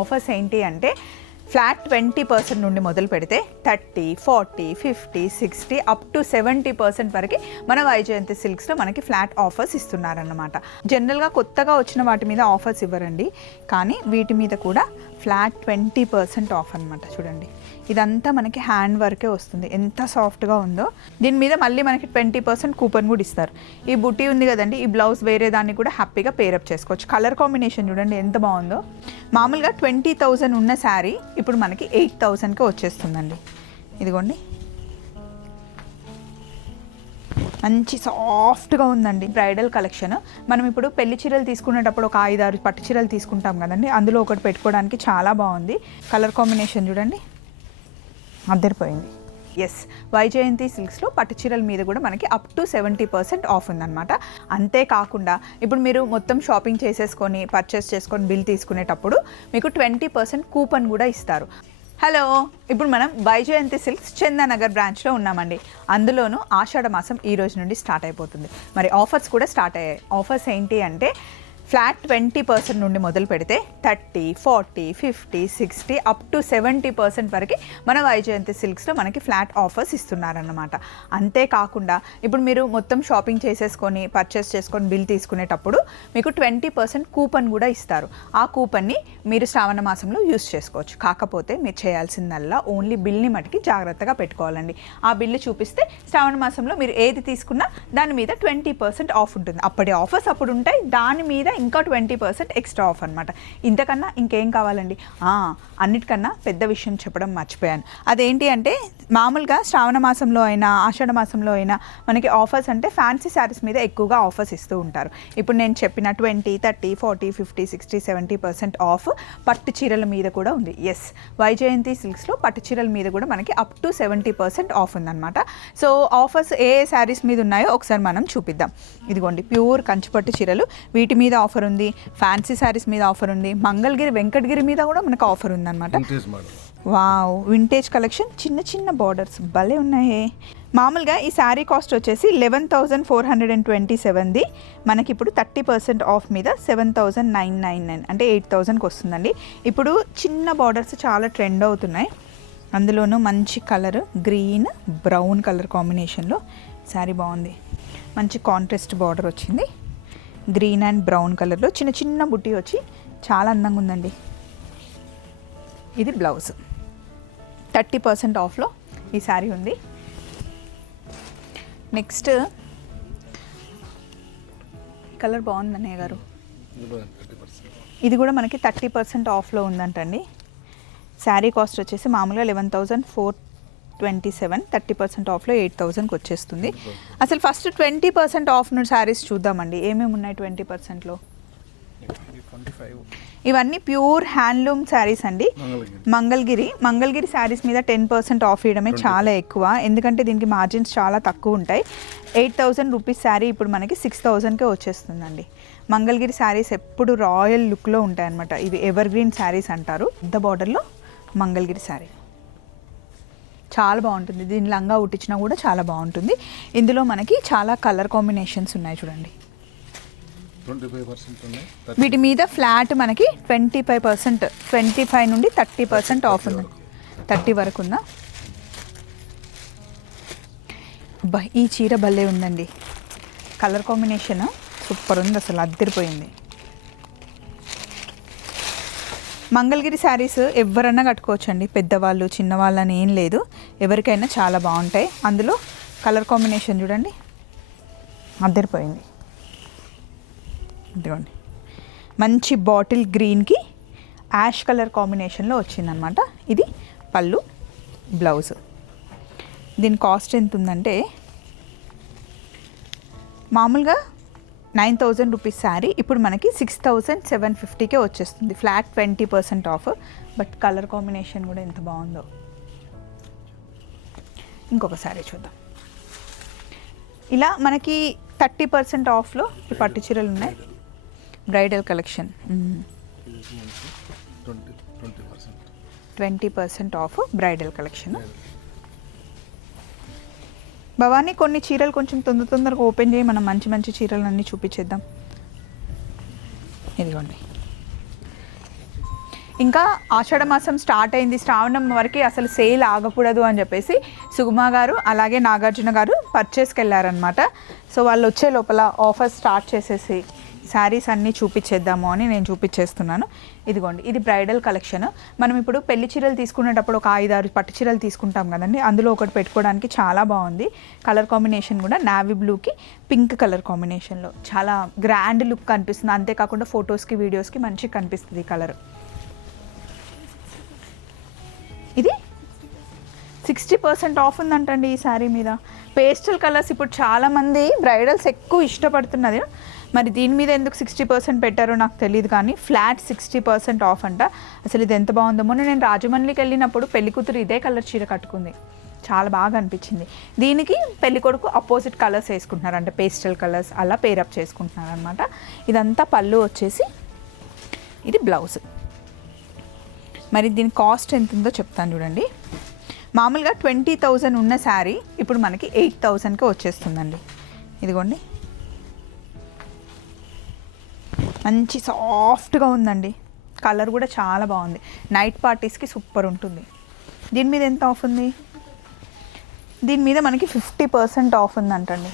Offers ఏంటి అంటే flat 20% నుండి మొదలు పెడితే 30, 40, 50, 60 అప్ టు 70% వరకు మన వైజయంతి సిల్క్స్లో మనకి ఫ్లాట్ ఆఫర్స్ ఇస్తున్నారన్నమాట. జనరల్గా కొత్తగా వచ్చిన వాటి మీద ఆఫర్స్ ఇవ్వరండి, కానీ వీటి మీద కూడా ఫ్లాట్ 20% ఆఫ్ అనమాట. చూడండి, ఇదంతా మనకి హ్యాండ్ వర్కే వస్తుంది, ఎంత సాఫ్ట్గా ఉందో. దీని మీద మళ్ళీ మనకి 20% కూపన్ కూడా ఇస్తారు. ఈ బుటీ ఉంది కదండి, ఈ బ్లౌజ్ వేరే దాన్ని కూడా హ్యాపీగా పేరప్ చేసుకోవచ్చు. కలర్ కాంబినేషన్ చూడండి ఎంత బాగుందో. మామూలుగా 20,000 ఉన్న శారీ ఇప్పుడు మనకి 8,000కి వచ్చేస్తుందండి. ఇదిగోండి, మంచి సాఫ్ట్గా ఉందండి. Bridal collection. మనం ఇప్పుడు పెళ్లి చీరలు తీసుకునేటప్పుడు ఒక 5-6 పట్టు చీరలు తీసుకుంటాం కదండి, అందులో ఒకటి పెట్టుకోవడానికి చాలా బాగుంది. కలర్ కాంబినేషన్ చూడండి, అద్దరిపోయింది. ఎస్, వైజయంతి సిల్క్స్లో పట్టు చీరల మీద కూడా మనకి అప్ టు 70% ఆఫ్ ఉందన్నమాట. అంతేకాకుండా ఇప్పుడు మీరు మొత్తం షాపింగ్ చేసేసుకొని పర్చేస్ చేసుకొని బిల్ తీసుకునేటప్పుడు మీకు 20% కూపన్ కూడా ఇస్తారు. హలో, ఇప్పుడు మనం వైజయంతి సిల్క్స్ చందానగర్ బ్రాంచ్లో ఉన్నామండి. అందులోనూ ఆషాఢ మాసం ఈ రోజు నుండి స్టార్ట్ అయిపోతుంది. మరి ఆఫర్స్ కూడా స్టార్ట్ అయ్యాయి. ఆఫర్స్ ఏంటి అంటే ఫ్లాట్ 20% నుండి మొదలు పెడితే 30, 40, 50, 60 అప్ టు 70% వరకు మన వైజయంతి సిల్క్స్లో మనకి ఫ్లాట్ ఆఫర్స్ ఇస్తున్నారన్నమాట. అంతేకాకుండా ఇప్పుడు మీరు మొత్తం షాపింగ్ చేసేసుకొని పర్చేస్ చేసుకొని బిల్ తీసుకునేటప్పుడు మీకు 20% కూపన్ కూడా ఇస్తారు. ఆ కూపన్ని మీరు శ్రావణ మాసంలో యూస్ చేసుకోవచ్చు. కాకపోతే మీరు చేయాల్సిందల్లా ఓన్లీ బిల్ని మటుకి జాగ్రత్తగా పెట్టుకోవాలండి. ఆ బిల్లు చూపిస్తే శ్రావణ మాసంలో మీరు ఏది తీసుకున్నా దాని మీద 20% ఆఫ్ ఉంటుంది. అప్పటి ఆఫర్స్ అప్పుడు ఉంటాయి, దాని మీద ఇంకా 20% ఎక్స్ట్రా ఆఫ్ అనమాట. ఇంతకన్నా ఇంకేం కావాలండి. అన్నిటికన్నా పెద్ద విషయం చెప్పడం మర్చిపోయాను. అదేంటి అంటే మామూలుగా శ్రావణ మాసంలో అయినా ఆషాఢ మాసంలో అయినా మనకి ఆఫర్స్ అంటే ఫ్యాన్సీ శారీస్ మీద ఎక్కువగా ఆఫర్స్ ఇస్తూ ఉంటారు. ఇప్పుడు నేను చెప్పిన 20, 30, 40, 50, 60, 70% ఆఫ్ పట్టు చీరల మీద కూడా ఉంది. ఎస్, వైజయంతి సిల్క్స్లో పట్టు చీరల మీద కూడా మనకి అప్ టు 70% ఆఫ్ ఉందన్నమాట. సో ఆఫర్స్ ఏ శారీస్ మీద ఉన్నాయో ఒకసారి మనం చూపిద్దాం. ఇదిగోండి, ప్యూర్ కంచిపట్టు చీరలు, వీటి మీద ఆఫర్ ఉంది. ఫ్యాన్సీ శారీస్ మీద ఆఫర్ ఉంది. మంగళగిరి, వెంకటగిరి మీద కూడా మనకు ఆఫర్ ఉందన్నమాట. వావ్, వింటేజ్ కలెక్షన్, చిన్న చిన్న బార్డర్స్ భలే ఉన్నాయే. మామూలుగా ఈ శారీ కాస్ట్ వచ్చేసి 11,427ది మనకి ఇప్పుడు 30% ఆఫ్ మీద 7,999 అంటే 8,000కి వస్తుందండి. ఇప్పుడు చిన్న బార్డర్స్ చాలా ట్రెండ్ అవుతున్నాయి. అందులోనూ మంచి కలర్ గ్రీన్ బ్రౌన్ కలర్ కాంబినేషన్లో శారీ బాగుంది. మంచి కాంట్రాస్ట్ బార్డర్ వచ్చింది. గ్రీన్ అండ్ బ్రౌన్ కలర్లో చిన్న చిన్న బుట్టి వచ్చి చాలా అందంగా ఉందండి. ఇది బ్లౌజ్. 30% ఆఫ్లో ఈ శారీ ఉంది. నెక్స్ట్ కలర్ బాగుంది అన్నయ్య గారు. ఇది కూడా మనకి 30% ఆఫ్లో ఉందంటండి. శారీ కాస్ట్ వచ్చేసి మామూలుగా 11,427, 30% ఆఫ్లో 8,000కి వచ్చేస్తుంది. అసలు ఫస్ట్ 20% ఆఫ్ శారీస్ చూద్దామండి. ఏమేమి ఉన్నాయి 20%లో. ఇవన్నీ ప్యూర్ హ్యాండ్లూమ్ శారీస్ అండి. మంగళగిరి శారీస్ మీద 10% ఆఫ్ ఇవ్వడమే చాలా ఎక్కువ, ఎందుకంటే దీనికి మార్జిన్స్ చాలా తక్కువ ఉంటాయి. 8,000 రూపీస్ శారీ ఇప్పుడు మనకి 6,000కే వచ్చేస్తుందండి. మంగళగిరి శారీస్ ఎప్పుడు రాయల్ లుక్లో ఉంటాయన్నమాట. ఇవి ఎవర్ గ్రీన్ శారీస్ అంటారు. పెద్ద బార్డర్లో మంగళగిరి శారీ చాలా బాగుంటుంది. దీని లంగా ఉట్టించినా కూడా చాలా బాగుంటుంది. ఇందులో మనకి చాలా కలర్ కాంబినేషన్స్ ఉన్నాయి చూడండి. 25% ఉన్నాయి. వీటి మీద ఫ్లాట్ మనకి 25%, 25 నుండి 30% ఆఫ్ ఉంది. 30 వరకు ఉందా? ఈ చీర భలే ఉందండి. కలర్ కాంబినేషన్ సూపర్ ఉంది, అసలు అద్దరిపోయింది. మంగళగిరి శారీస్ ఎవరన్నా కట్టుకోవచ్చండి, పెద్దవాళ్ళు చిన్నవాళ్ళు అని ఏం లేదు, ఎవరికైనా చాలా బాగుంటాయి. అందులో కలర్ కాంబినేషన్ చూడండి, అద్దరిపోయింది. ఇదిగోండి, మంచి బాటిల్ గ్రీన్కి యాష్ కలర్ కాంబినేషన్లో వచ్చిందనమాట. ఇది పళ్ళు, బ్లౌజ్. దీని కాస్ట్ ఎంత ఉందంటే మామూలుగా 9,000 రూపీస్ శారీ ఇప్పుడు మనకి 6,750కే వచ్చేస్తుంది. Flat 20% of. But colour combination కూడా ఎంత బాగుందో. ఇంకొక శారీ చూద్దాం. ఇలా మనకి 30% ఆఫ్లో ఈ పట్టు చీరలు ఉన్నాయి. Bridal collection 20% of bridal collection. Bhavani, కొన్ని చీరలు కొంచెం తొందరగా ఓపెన్ చేయి, మనం మంచి మంచి చీరలు అన్నీ చూపించేద్దాం. ఇదిగోండి, ఇంకా ఆషాఢ మాసం స్టార్ట్ అయింది, శ్రావణం వరకు అసలు సేల్ ఆగకూడదు అని చెప్పేసి సుగుమా గారు అలాగే నాగార్జున గారు పర్చేస్కి వెళ్ళారనమాట. సో వాళ్ళు వచ్చే లోపల ఆఫర్ స్టార్ట్ చేసేసి శారీస్ అన్నీ చూపించేద్దాము అని నేను చూపించేస్తున్నాను. ఇదిగోండి, ఇది బ్రైడల్ కలెక్షన్. మనం ఇప్పుడు పెళ్లి చీరలు తీసుకునేటప్పుడు ఒక 5-6 పట్టు చీరలు తీసుకుంటాం కదండి, అందులో ఒకటి పెట్టుకోవడానికి చాలా బాగుంది. కలర్ కాంబినేషన్ కూడా నావీ బ్లూకి పింక్ కలర్ కాంబినేషన్లో చాలా గ్రాండ్ లుక్ కనిపిస్తుంది. అంతేకాకుండా ఫొటోస్కి వీడియోస్కి మంచిగా కనిపిస్తుంది ఈ కలర్. ఇది 60% ఆఫ్ ఉందంటండి ఈ శారీ మీద. పేస్టల్ కలర్స్ ఇప్పుడు చాలామంది బ్రైడల్స్ ఎక్కువ ఇష్టపడుతున్నది. మరి దీని మీద ఎందుకు 60% పెట్టారో నాకు తెలియదు, కానీ ఫ్లాట్ 60% ఆఫ్ అంట. అసలు ఇది ఎంత బాగుందో. మొన్న నేను రాజమండ్రికి వెళ్ళినప్పుడు పెళ్లికూతురు ఇదే కలర్ చీర కట్టుకుంది, చాలా బాగా అనిపించింది. దీనికి పెళ్ళికొడుకు అపోజిట్ కలర్స్ వేసుకుంటున్నారు, అంటే పేస్టల్ కలర్స్ అలా పేరప్ చేసుకుంటున్నారు అనమాట. ఇదంతా పళ్ళు వచ్చేసి, ఇది బ్లౌజ్. మరి దీని కాస్ట్ ఎంత ఉందో చెప్తాను చూడండి. మామూలుగా 20,000 ఉన్న శారీ ఇప్పుడు మనకి 8,000కి వచ్చేస్తుందండి. ఇదిగోండి, మంచి సాఫ్ట్గా ఉందండి. కలర్ కూడా చాలా బాగుంది. నైట్ పార్టీస్కి సూపర్ ఉంటుంది. దీని మీద ఎంత ఆఫ్ ఉంది? దీని మీద మనకి 50% ఆఫ్ ఉందంటండి.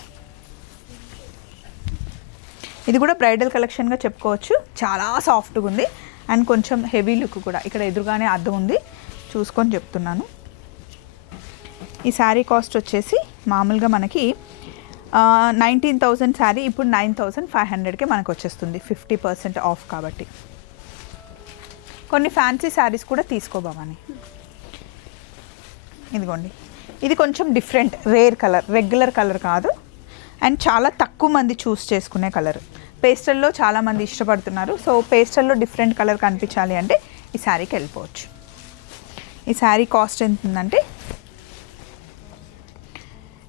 ఇది కూడా బ్రైడల్ కలెక్షన్గా చెప్పుకోవచ్చు. చాలా సాఫ్ట్గా ఉంది అండ్ కొంచెం హెవీ లుక్ కూడా. ఇక్కడ ఎదురుగానే అద్దం ఉంది, చూసుకొని చెప్తున్నాను. ఈ శారీ కాస్ట్ వచ్చేసి మామూలుగా మనకి 19,000 శారీ ఇప్పుడు 9,500కే మనకు వచ్చేస్తుంది, 50% ఆఫ్ కాబట్టి. కొన్ని ఫ్యాన్సీ శారీస్ కూడా తీసుకోబామని. ఇదిగోండి, ఇది కొంచెం different rare colour, regular colour కాదు అండ్ చాలా తక్కువ మంది చూస్ చేసుకునే కలర్. పేస్టల్లో చాలామంది ఇష్టపడుతున్నారు, సో పేస్టల్లో డిఫరెంట్ కలర్ కనిపించాలి అంటే ఈ శారీకి వెళ్ళిపోవచ్చు. ఈ శారీ కాస్ట్ ఎంత ఉందంటే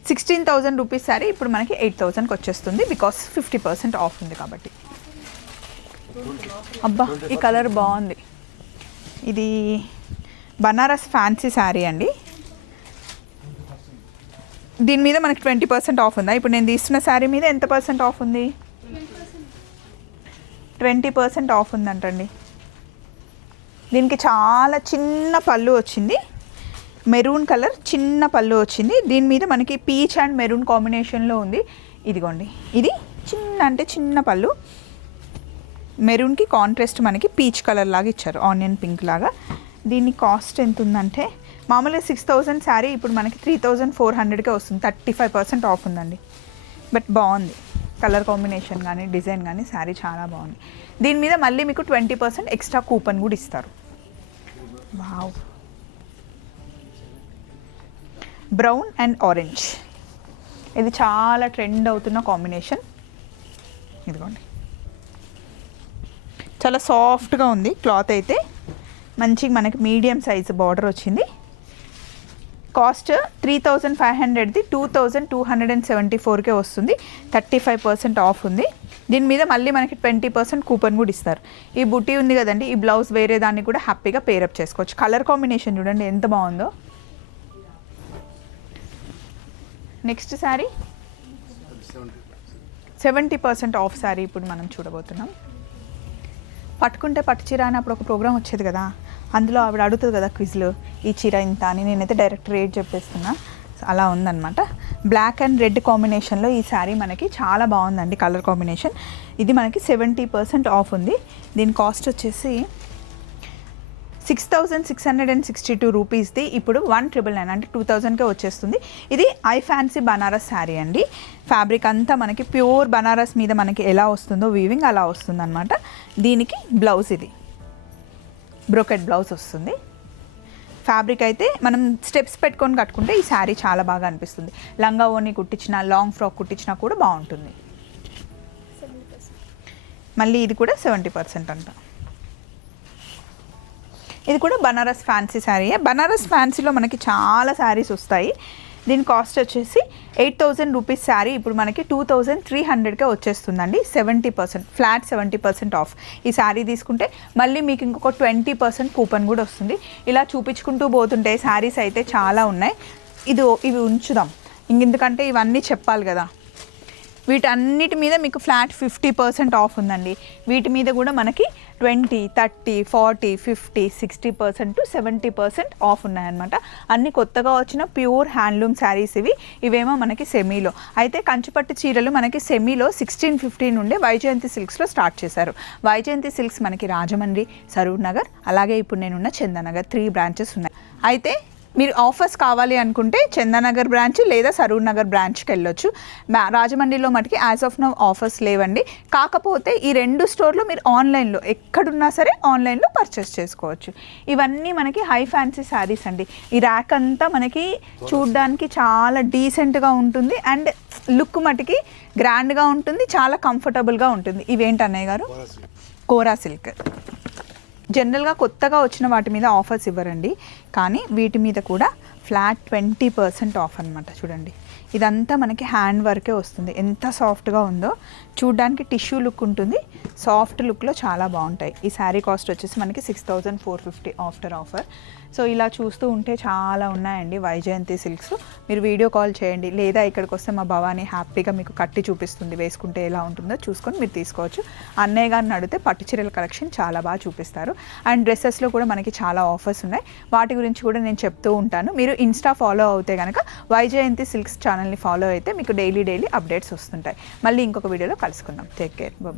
16,000 రూపీస్ శారీ ఇప్పుడు మనకి 8,000కి వచ్చేస్తుంది, బికాస్ 50% ఆఫ్ ఉంది కాబట్టి. అబ్బా, ఈ కలర్ బాగుంది. ఇది బనారస్ ఫ్యాన్సీ శారీ అండి. దీని మీద మనకి 20% ఆఫ్ ఉందా? ఇప్పుడు నేను తీస్తున్న శారీ మీద ఎంత పర్సెంట్ ఆఫ్ ఉంది? 20% ఆఫ్ ఉందంటండి. దీనికి చాలా చిన్న పళ్ళు వచ్చింది, మెరూన్ కలర్ చిన్న పళ్ళు వచ్చింది. దీని మీద మనకి పీచ్ అండ్ మెరూన్ కాంబినేషన్లో ఉంది. ఇదిగోండి, ఇది చిన్న అంటే చిన్న పళ్ళు, మెరూన్కి కాంట్రాస్ట్ మనకి పీచ్ కలర్ లాగా ఇచ్చారు, ఆనియన్ పింక్ లాగా. దీని కాస్ట్ ఎంత ఉందంటే మామూలుగా 6,000 శారీ ఇప్పుడు మనకి 3,400కే వస్తుంది, 35% ఆఫ్ ఉందండి. బట్ బాగుంది కలర్ కాంబినేషన్ కానీ డిజైన్ కానీ, శారీ చాలా బాగుంది. దీని మీద మళ్ళీ మీకు 20% ఎక్స్ట్రా కూపన్ కూడా ఇస్తారు. వావ్, బ్రౌన్ అండ్ ఆరెంజ్, ఇది చాలా ట్రెండ్ అవుతున్న కాంబినేషన్. ఇదిగోండి, చాలా సాఫ్ట్గా ఉంది క్లాత్ అయితే. మంచి మనకి మీడియం సైజ్ బార్డర్ వచ్చింది. కాస్ట్ 3,500ది 2,274కే వస్తుంది, 35% ఆఫ్ ఉంది. దీని మీద మళ్ళీ మనకి 20% కూపన్ కూడా ఇస్తారు. ఈ బుటీ ఉంది కదండి, ఈ బ్లౌజ్ వేరే దాన్ని కూడా హ్యాపీగా పేరప్ చేసుకోవచ్చు. కలర్ కాంబినేషన్ చూడండి ఎంత బాగుందో. నెక్స్ట్ శారీ 70% ఆఫ్ శారీ ఇప్పుడు మనం చూడబోతున్నాం. పట్టుకుంటే పట్టు చీర అని అప్పుడు ఒక ప్రోగ్రామ్ వచ్చేది కదా, అందులో ఆవిడ అడుగుతుంది కదా క్విజ్లో, ఈ చీర ఇంత అని. నేనైతే డైరెక్ట్ రేట్ చెప్పేస్తున్నా. అలా ఉందన్నమాట. బ్లాక్ అండ్ రెడ్ కాంబినేషన్లో ఈ శారీ మనకి చాలా బాగుందండి కలర్ కాంబినేషన్. ఇది మనకి 70% ఆఫ్ ఉంది. దీని కాస్ట్ వచ్చేసి 6,662 రూపీస్ది ఇప్పుడు 1,999 అంటే 2,000కే వచ్చేస్తుంది. ఇది ఐ ఫ్యాన్సీ బనారస్ శారీ అండి. ఫ్యాబ్రిక్ అంతా మనకి ప్యూర్ బనారస్ మీద మనకి ఎలా వస్తుందో వీవింగ్ అలా వస్తుంది అనమాట. దీనికి బ్లౌజ్, ఇది బ్రోకెట్ బ్లౌజ్ వస్తుంది. ఫ్యాబ్రిక్ అయితే మనం స్టెప్స్ పెట్టుకొని కట్టుకుంటే ఈ శారీ చాలా బాగా అనిపిస్తుంది. లంగా ఓని కుట్టించిన, లాంగ్ ఫ్రాక్ కుట్టించినా కూడా బాగుంటుంది. మళ్ళీ ఇది కూడా 70% అంట. ఇది కూడా బనారస్ ఫ్యాన్సీ శారీ. బనారస్ ఫ్యాన్సీలో మనకి చాలా శారీస్ వస్తాయి. దీని కాస్ట్ వచ్చేసి 8,000 రూపీస్ శారీ ఇప్పుడు మనకి 2,300కే వచ్చేస్తుందండి. 70% ఫ్లాట్ 70% ఆఫ్. ఈ శారీ తీసుకుంటే మళ్ళీ మీకు ఇంకొక 20% కూపన్ కూడా వస్తుంది. ఇలా చూపించుకుంటూ పోతుంటే శారీస్ అయితే చాలా ఉన్నాయి. ఇవి ఉంచుదాం ఎందుకంటే ఇవన్నీ చెప్పాలి కదా. వీటన్నిటి మీద మీకు ఫ్లాట్ 50% ఆఫ్ ఉందండి. వీటి మీద కూడా మనకి 20, 30, 40, 50, 60% to 70% ఆఫ్ ఉన్నాయన్నమాట. అన్ని కొత్తగా వచ్చిన ప్యూర్ హ్యాండ్లూమ్ శారీస్ ఇవేమో మనకి సెమీలో. అయితే కంచిపట్టు చీరలు మనకి సెమీలో 1650 నుండే వైజయంతి సిల్క్స్లో స్టార్ట్ చేశారు. వైజయంతి సిల్క్స్ మనకి రాజమండ్రి, సరూర్ నగర్, అలాగే ఇప్పుడు నేనున్న చందానగర్ 3 బ్రాంచెస్ ఉన్నాయి. అయితే మీరు ఆఫర్స్ కావాలి అనుకుంటే చందానగర్ బ్రాంచ్ లేదా సరూర్ నగర్ బ్రాంచ్కి వెళ్ళొచ్చు. రాజమండ్రిలో మటుకి యాజ్ ఆఫ్ నౌ ఆఫర్స్ లేవండి. కాకపోతే ఈ 2 స్టోర్లో మీరు ఆన్లైన్లో ఎక్కడున్నా సరే ఆన్లైన్లో పర్చేస్ చేసుకోవచ్చు. ఇవన్నీ మనకి హై ఫ్యాన్సీ శారీస్ అండి. ఈ ర్యాక్ అంతా మనకి చూడ్డానికి చాలా డీసెంట్గా ఉంటుంది అండ్ లుక్ మటుకి గ్రాండ్గా ఉంటుంది, చాలా కంఫర్టబుల్గా ఉంటుంది. ఇవేంటి అన్నయ్య గారు? కోరా సిల్క్. జనరల్గా కొత్తగా వచ్చిన వాటి మీద ఆఫర్స్ ఇవ్వరండి, కానీ వీటి మీద కూడా ఫ్లాట్ 20% ఆఫ్ అనమాట. చూడండి, ఇదంతా మనకి హ్యాండ్ వర్కే వస్తుంది. ఎంత సాఫ్ట్గా ఉందో చూడ్డానికి, టిష్యూ లుక్ ఉంటుంది, సాఫ్ట్ లుక్లో చాలా బాగుంటాయి. ఈ శారీ కాస్ట్ వచ్చేసి మనకి 6450 ఆఫ్టర్ ఆఫర్. సో ఇలా చూస్తూ ఉంటే చాలా ఉన్నాయండి వైజయంతి సిల్క్స్. మీరు వీడియో కాల్ చేయండి, లేదా ఇక్కడికి వస్తే మా భవానీ హ్యాపీగా మీకు కట్టి చూపిస్తుంది, వేసుకుంటే ఎలా ఉంటుందో చూసుకొని మీరు తీసుకోవచ్చు. అన్నయ్య గారిని అడిగితే పట్టు చీరల కలెక్షన్ చాలా బాగా చూపిస్తారు. అండ్ డ్రెస్సెస్లో కూడా మనకి చాలా ఆఫర్స్ ఉన్నాయి, వాటి గురించి కూడా నేను చెప్తూ ఉంటాను. మీరు ఇన్స్టా ఫాలో అవుతే కనుక వైజయంతి సిల్క్స్ ఛానల్ని ఫాలో అయితే మీకు డైలీ అప్డేట్స్ వస్తుంటాయి. మళ్ళీ ఇంకొక వీడియోలో కలుసుకుందాం. Take care, bye.